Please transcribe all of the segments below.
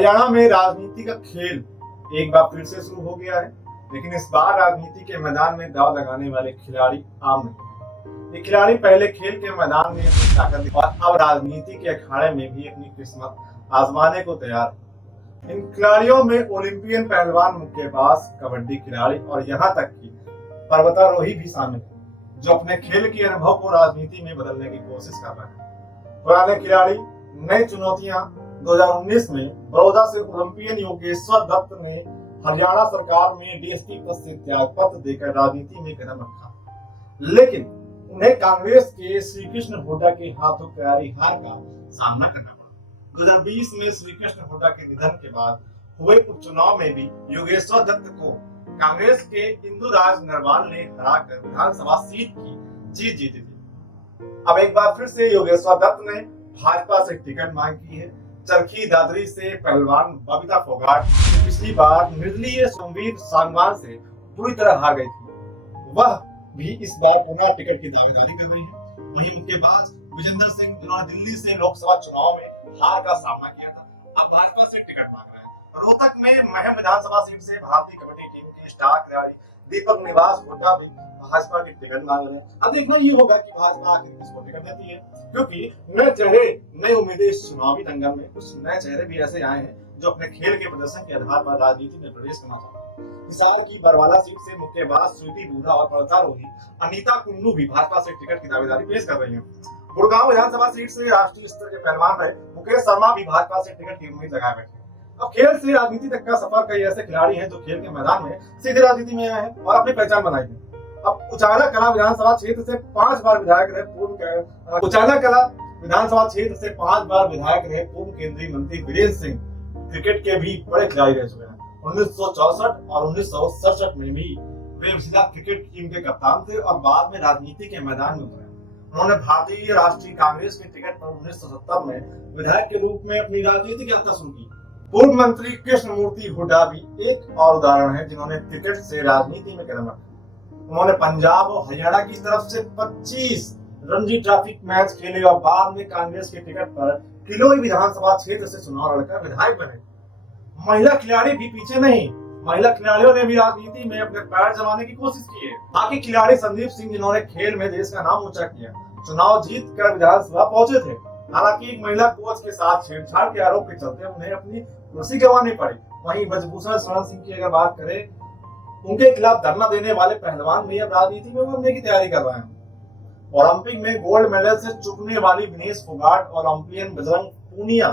हरियाणा में राजनीति का खेल एक बार फिर से शुरू हो गया है, लेकिन इस बार राजनीति के मैदान में दांव लगाने वाले खिलाड़ी आम नहीं है। ये खिलाड़ी पहले खेल के मैदान में अपनी ताकत और अब राजनीति के अखाड़े में भी अपनी किस्मत आजमाने को तैयार है। इन खिलाड़ियों में ओलंपियन पहलवान, मुक्केबाज, कबड्डी खिलाड़ी और यहाँ तक कि पर्वतारोही भी शामिल है, जो अपने खेल के अनुभव को राजनीति में बदलने की कोशिश कर रहे हैं। पुराने खिलाड़ी, नई चुनौतियां। 2019 में बड़ौदा से ओलंपियन योगेश्वर दत्त ने हरियाणा सरकार में डीएसपी पद से त्यागपत्र देकर राजनीति में कदम रखा, लेकिन उन्हें कांग्रेस के श्री कृष्ण हुड्डा के हाथों करारी हार का सामना करना पड़ा। 2020 में श्री कृष्ण हुड्डा के निधन के बाद हुए उपचुनाव में भी योगेश्वर दत्त को कांग्रेस के इंदुराज नरवाल ने हराकर विधानसभा सीट की जीत जीती थी। अब एक बार फिर से योगेश्वर दत्त ने भाजपा से टिकट मांग की है। चरखी दादरी से पहलवान बबीता फोगाट पिछली बार निर्दलीय सोमवीर सांगवान से पूरी तरह हार गई थी, वह भी इस बार पुनः टिकट की दावेदारी कर रही है। वहीं मुक्केबाज विजेंद्र सिंह, जिन्होंने दिल्ली से लोकसभा चुनाव में हार का सामना किया था, अब भाजपा से टिकट मांग रहे हैं। रोहतक में महम विधानसभा सीट से भारतीय कबड्डी टीम के स्टार खिलाड़ी दीपक निवास हुड्डा भी भाजपा की टिकट मांग रहे हैं। अब देखना ये होगा कि भाजपा आखिर किसको टिकट देती है, क्योंकि नए चेहरे, नई उम्मीदें इस चुनावी दंगल में। कुछ नए चेहरे भी ऐसे आए हैं जो अपने खेल के प्रदर्शन के आधार पर राजनीति में प्रवेश करना चाहते हैं। हिसार की बरवाला सीट से मुक्केबाज स्वीटी बूढ़ा और पर्वतारोही अनीता कुंडू भी भाजपा से टिकट की दावेदारी पेश कर रही है। गुड़गांव विधानसभा सीट से राष्ट्रीय स्तर के पहलवान रहे मुकेश शर्मा भी भाजपा से टिकट की उम्मीद लगाए बैठे। अब खेल से राजनीति तक का सफर कई ऐसे खिलाड़ी हैं जो खेल के मैदान में सीधे राजनीति में आए हैं और अपनी पहचान बनाई है। अब उचाला कला विधानसभा क्षेत्र से 5 बार विधायक रहे पूर्व केंद्रीय मंत्री वीरेंद्र सिंह क्रिकेट के भी बड़े खिलाड़ी रह चुके हैं। 1964 और 1967 में भी वे जिला क्रिकेट टीम के कप्तान थे और बाद में राजनीति के मैदान में उतरे। उन्होंने भारतीय राष्ट्रीय कांग्रेस के टिकट पर 1970 में विधायक के रूप में अपनी राजनीतिक यात्रा शुरू की। पूर्व मंत्री कृष्णमूर्ति हुड्डा भी एक और उदाहरण है जिन्होंने क्रिकेट से राजनीति में कदम रखा। उन्होंने पंजाब और हरियाणा की तरफ से 25 रणजी ट्रॉफी मैच खेले और बाद में कांग्रेस के टिकट पर किलोई विधानसभा क्षेत्र से चुनाव लड़कर विधायक बने। महिला खिलाड़ी भी पीछे नहीं, महिला खिलाड़ियों ने भी राजनीति में अपने पैर जमाने की कोशिश की है। बाकी खिलाड़ी संदीप सिंह, जिन्होंने खेल में देश का नाम ऊंचा किया, चुनाव जीत कर विधानसभा पहुंचे थे। हालांकि एक महिला कोच के साथ छेड़छाड़ के आरोप के चलते उन्हें अपनी कुर्सी गंवानी पड़ी। वहीं ब्रजभूषण शरण सिंह की अगर बात करें, उनके खिलाफ धरना देने वाले पहलवान भी अब राजनीति में उतरने की तैयारी कर रहे हैं। ओलंपिक में गोल्ड मेडल से चूकने वाली विनेश फोगाट और ओलंपियन बजरंग पूनिया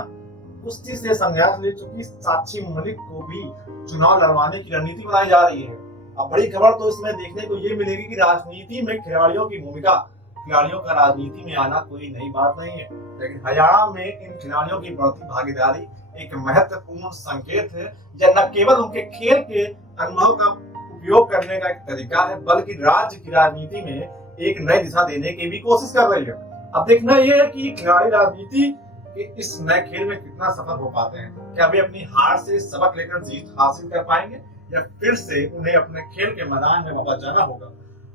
कुश्ती से संन्यास ले चुकी साक्षी मलिक को भी चुनाव लड़वाने की रणनीति बनाई जा रही है। अब बड़ी खबर तो इसमें देखने को ये मिलेगी कि राजनीति में खिलाड़ियों की भूमिका, खिलाड़ियों का राजनीति में आना कोई नई बात नहीं है, लेकिन हरियाणा में इन खिलाड़ियों की बढ़ती भागीदारी एक महत्वपूर्ण संकेत है। यह न केवल उनके खेल के अनुभव का उपयोग करने का एक तरीका है, बल्कि राज्य की राजनीति में एक नई दिशा देने की भी कोशिश कर रही है। अब देखना यह है कि खिलाड़ी राजनीति के इस नए खेल में कितना सफल हो पाते हैं। क्या वे अपनी हार से सबक लेकर जीत हासिल कर पाएंगे या फिर से उन्हें अपने खेल के मैदान में वापस जाना होगा।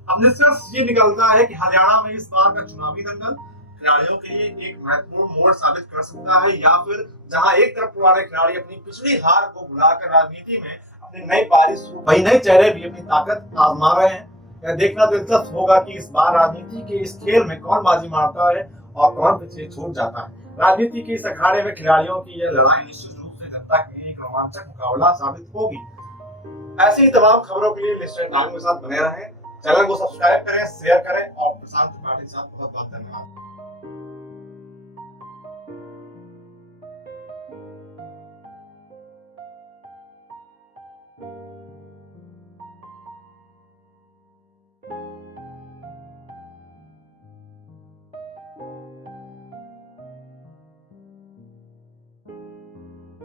अब निष्कर्ष ये निकलता है कि हरियाणा में इस बार का चुनावी दंगल खिलाड़ियों के लिए एक महत्वपूर्ण मोड़ साबित कर सकता है, या फिर जहां एक तरफ पुराने खिलाड़ी अपनी पिछली हार को भुलाकर राजनीति में अपनी नई पारी शुरू, वही नए चेहरे भी अपनी ताकत आजमा रहे हैं। यह देखना दिलचस्प होगा कि इस बार राजनीति के इस खेल में कौन बाजी मारता है और कौन पीछे छूट जाता है। राजनीति के इस अखाड़े में खिलाड़ियों की यह लड़ाई निश्चित रूप से जनता के लिए एक रोमांचक मुकाबला साबित होगी। ऐसी ही तमाम खबरों के लिए लिस्टेड टाइम के साथ बने रहें। चैनल को सब्सक्राइब करें, शेयर करें और प्रशांत त्रिपाठी के साथ बहुत बहुत धन्यवाद।